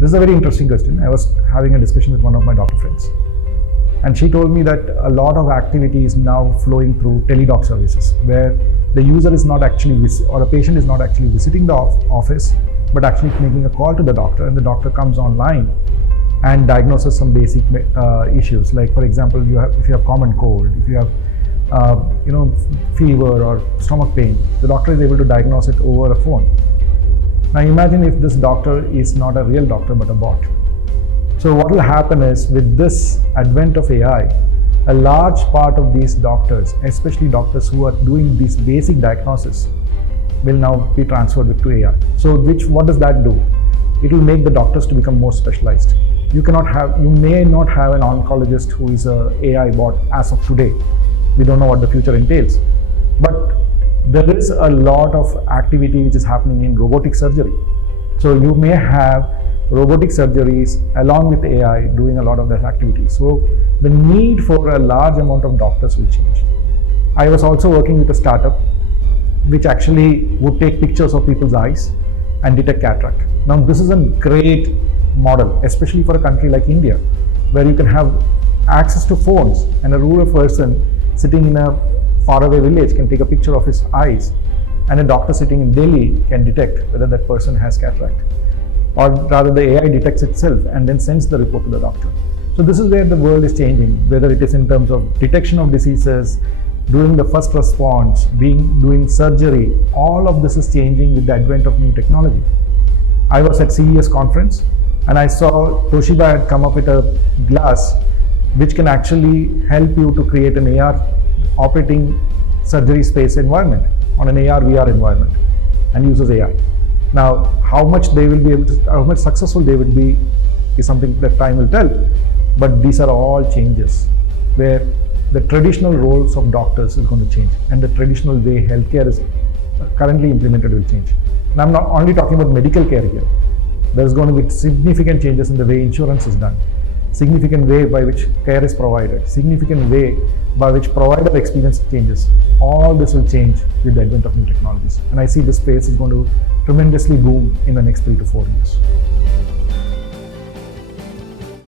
This is a very interesting question. I was having a discussion with one of my doctor friends, and she told me that a lot of activity is now flowing through teledoc services, where the user is not actually or a patient is not actually visiting the office, but actually making a call to the doctor, and the doctor comes online and diagnoses some basic issues. Like, for example, if you have common cold, if you have fever or stomach pain, the doctor is able to diagnose it over a phone. Now imagine if this doctor is not a real doctor but a bot. So what will happen is, with this advent of AI, a large part of these doctors, especially doctors who are doing these basic diagnosis, will now be transferred to AI. So what does that do? It will make the doctors to become more specialized. You may not have an oncologist who is a AI bot as of today. We don't know what the future entails. But there is a lot of activity which is happening in robotic surgery. So you may have robotic surgeries along with AI doing a lot of that activity. So the need for a large amount of doctors will change. I was also working with a startup which actually would take pictures of people's eyes and detect cataract. Now this is a great model, especially for a country like India, where you can have access to phones, and a rural person sitting in a faraway village can take a picture of his eyes, and a doctor sitting in Delhi can detect whether that person has cataract. Or rather, the AI detects itself and then sends the report to the doctor. So this is where the world is changing, whether it is in terms of detection of diseases, doing the first response, doing surgery. All of this is changing with the advent of new technology. I was at CES conference, and I saw Toshiba had come up with a glass which can actually help you to create an AR operating surgery space environment on an AR VR environment, and uses AI. Now, how much successful they would be is something that time will tell. But these are all changes where the traditional roles of doctors is going to change, and the traditional way healthcare is currently implemented will change. And I'm not only talking about medical care here. There's going to be significant changes in the way insurance is done, significant way by which care is provided, significant way by which provider experience changes. All this will change with the advent of new technologies. And I see this space is going to tremendously boom in the next 3 to 4 years.